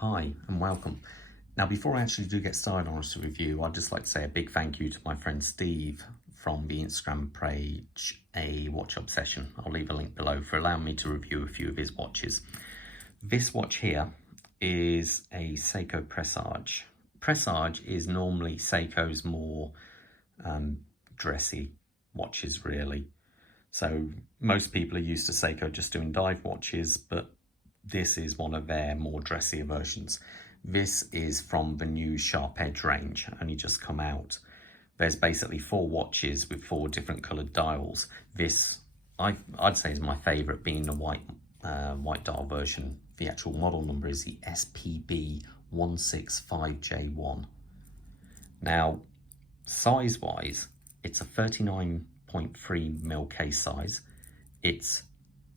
Hi and welcome. Now before I actually do get started on this review, I'd just like to say a big thank you to my friend Steve from the Instagram page A Watch Obsession. I'll leave a link below for allowing me to review a few of his watches. This watch here is a Seiko Presage. Presage is normally Seiko's more dressy watches really. So most people are used to Seiko just doing dive watches, but this is one of their more dressier versions. This is from the new Sharp Edge range, only just come out. There's basically 4 watches with 4 different coloured dials. This, I'd say, is my favourite, being the white dial version. The actual model number is the SPB165J1. Now, size-wise, it's a 39.3mm case size. It's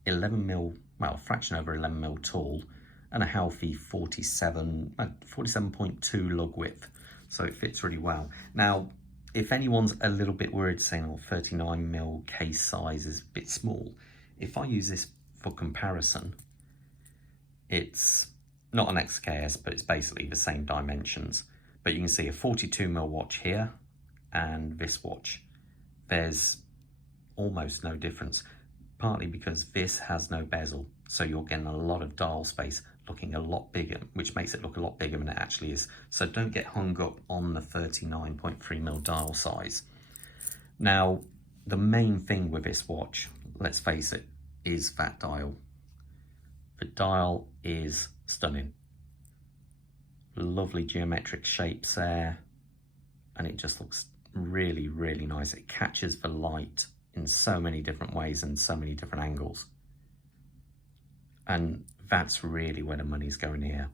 11mm, well, a fraction over 11mm tall, and a healthy 47.2 lug width, so it fits really well. Now, if anyone's a little bit worried saying, oh, 39mm case size is a bit small, if I use this for comparison, it's not an XKS, but it's basically the same dimensions. But you can see a 42mm watch here and this watch. There's almost no difference, partly because this has no bezel, so you're getting a lot of dial space looking a lot bigger, which makes it look a lot bigger than it actually is. So don't get hung up on the 39.3mm dial size. Now, the main thing with this watch, let's face it, is that dial. The dial is stunning. Lovely geometric shapes there, and it just looks really, really nice. It catches the light in so many different ways and so many different angles. And that's really where the money's going here.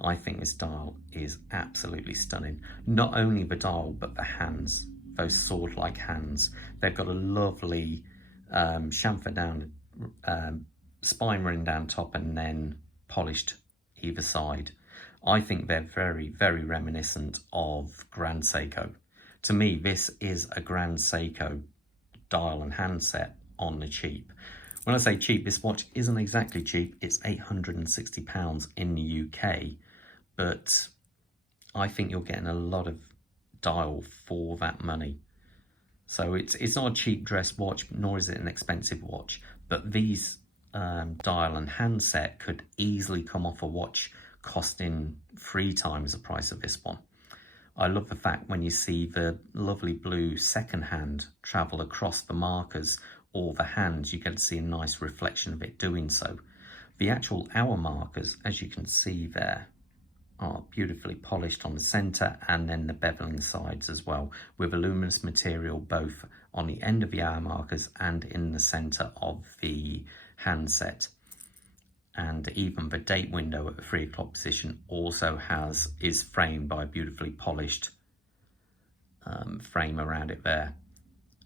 I think this dial is absolutely stunning. Not only the dial, but the hands, those sword-like hands. They've got a lovely chamfer down, spine running down top and then polished either side. I think they're very, very reminiscent of Grand Seiko. To me, this is a Grand Seiko dial and handset on the cheap. When I say cheap, this watch isn't exactly cheap. It's £860 in the UK, but I think you're getting a lot of dial for that money. So it's not a cheap dress watch, nor is it an expensive watch, but these dial and handset could easily come off a watch costing 3 times the price of this one. I love the fact when you see the lovely blue second hand travel across the markers or the hands, you get to see a nice reflection of it doing so. The actual hour markers, as you can see there, are beautifully polished on the center and then the beveling sides as well, with a luminous material both on the end of the hour markers and in the center of the handset. And even the date window at the 3 o'clock position also is framed by a beautifully polished frame around it there.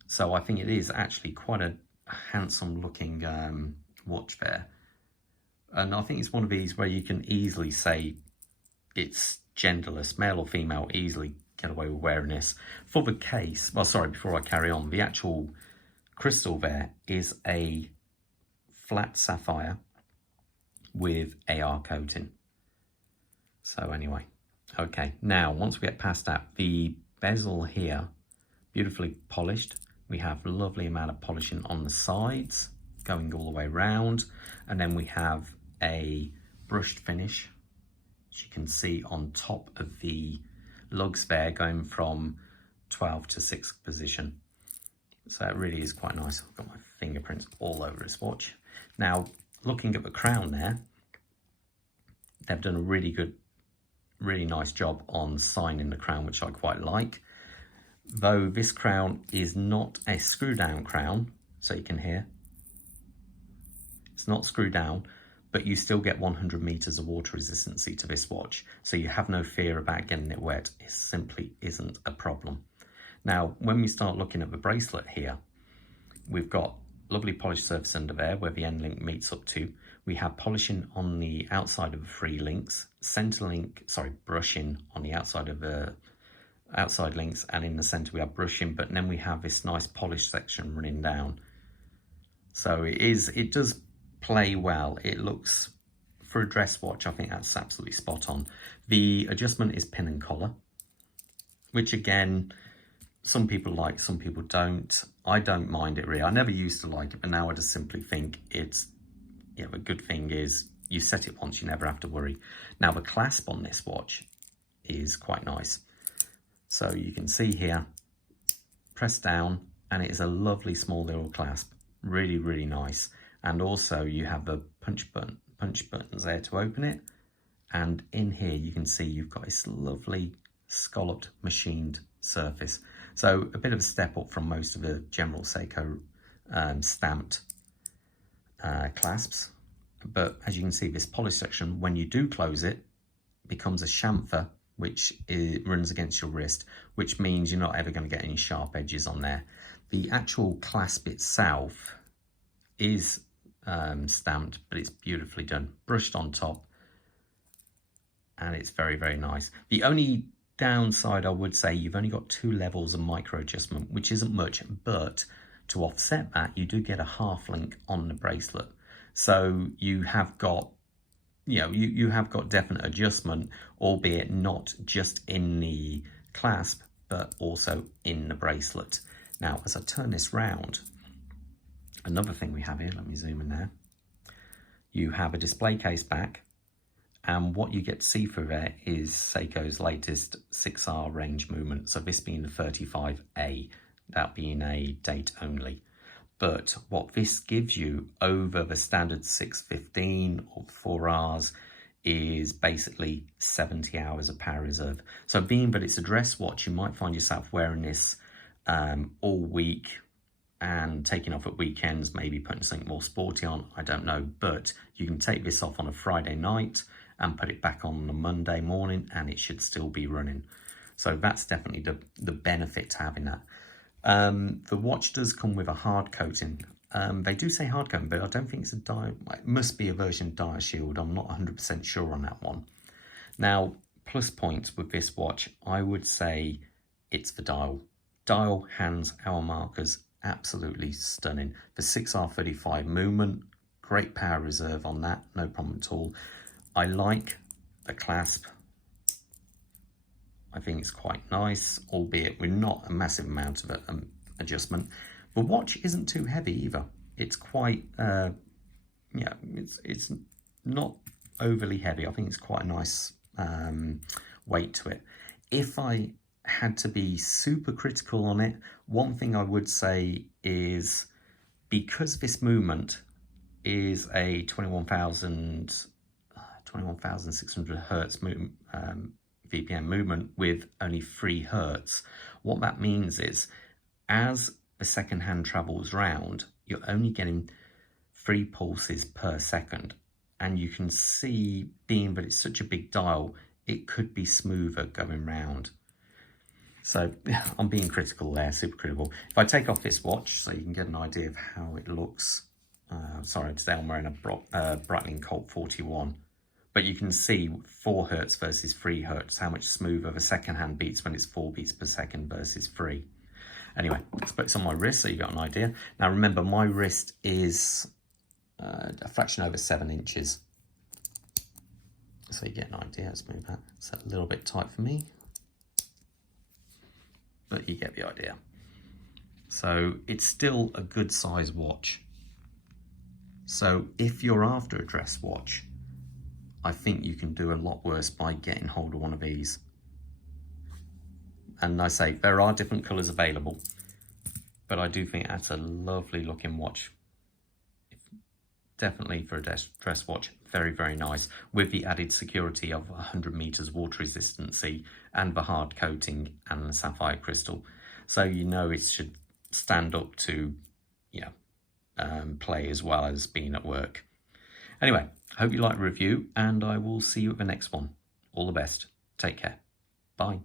So I think it is actually quite a handsome looking watch there. And I think it's one of these where you can easily say it's genderless, male or female, easily get away with wearing this. For the case, well, sorry, before I carry on, the actual crystal there is a flat sapphire with AR coating. So anyway, okay, now once we get past that, the bezel here, beautifully polished. We have a lovely amount of polishing on the sides going all the way around, and then we have a brushed finish, as you can see, on top of the lugs there, going from 12 to 6th position. So it really is quite nice. I've got my fingerprints all over this watch. Now, looking at the crown there, they've done a really nice job on signing the crown, which I quite like. Though this crown is not a screw down crown, so you can hear, it's not screwed down, but you still get 100 meters of water resistancy to this watch. So you have no fear about getting it wet. It simply isn't a problem. Now, when we start looking at the bracelet here, we've got lovely polished surface under there where the end link meets up to. We have polishing on the outside of the 3 links, brushing on the outside of the outside links, and in the center we have brushing, but then we have this nice polished section running down. So it does play well. It looks for a dress watch, I think that's absolutely spot on. The adjustment is pin and collar, which again, some people like, some people don't. I don't mind it really. I never used to like it, but now I just simply think it's, yeah, the good thing is you set it once, you never have to worry. Now the clasp on this watch is quite nice. So you can see here, press down, and it is a lovely small little clasp. Really, really nice. And also you have the punch buttons there to open it. And in here you can see you've got this lovely scalloped machined surface. So a bit of a step up from most of the general Seiko stamped clasps. But as you can see, this polish section, when you do close it, becomes a chamfer, which runs against your wrist, which means you're not ever going to get any sharp edges on there. The actual clasp itself is stamped, but it's beautifully done, brushed on top, and it's very, very nice. The only downside, I would say, you've only got 2 levels of micro adjustment, which isn't much, but to offset that, you do get a half link on the bracelet. So you have got, you know, you have got definite adjustment, albeit not just in the clasp, but also in the bracelet. Now, as I turn this round, another thing we have here, let me zoom in there. You have a display case back, and what you get to see through there is Seiko's latest 6R range movement. So this being the 35A, that being a date only. But what this gives you over the standard 615 or 4Rs is basically 70 hours of power reserve. So being that it's a dress watch, you might find yourself wearing this all week and taking off at weekends, maybe putting something more sporty on, I don't know. But you can take this off on a Friday night and put it back on a Monday morning and it should still be running. So that's definitely the benefit to having that. The watch does come with a hard coating. They do say hard coating, but I don't think it's a dire. It must be a version of Dire Shield. I'm not 100% sure on that one. Now, plus points with this watch, I would say it's the dial. Dial, hands, hour markers, absolutely stunning. The 6R35 movement, great power reserve on that, no problem at all. I like the clasp. I think it's quite nice, albeit with not a massive amount of adjustment. The watch isn't too heavy either. It's quite, yeah, it's not overly heavy. I think it's quite a nice weight to it. If I had to be super critical on it, one thing I would say is, because this movement is a 21,600 hertz VPM movement with only 3 hertz. What that means is, as the second hand travels round, you're only getting 3 pulses per second. And you can see, being that it's such a big dial, it could be smoother going round. So I'm being critical there, super critical. If I take off this watch so you can get an idea of how it looks. Sorry, today I'm wearing a Breitling Colt 41. But you can see 4 hertz versus 3 hertz, how much smoother the second hand beats when it's 4 beats per second versus 3. Anyway, let's put this on my wrist so you got an idea. Now remember, my wrist is a fraction over 7 inches. So you get an idea. Let's move that. It's a little bit tight for me, but you get the idea. So it's still a good size watch. So if you're after a dress watch, I think you can do a lot worse by getting hold of one of these. And I say, there are different colours available, but I do think that's a lovely looking watch. Definitely for a dress watch, very, very nice, with the added security of 100 meters water resistancy and the hard coating and the sapphire crystal. So you know it should stand up to, you know, play as well as being at work. Anyway, hope you like the review, and I will see you at the next one. All the best. Take care. Bye.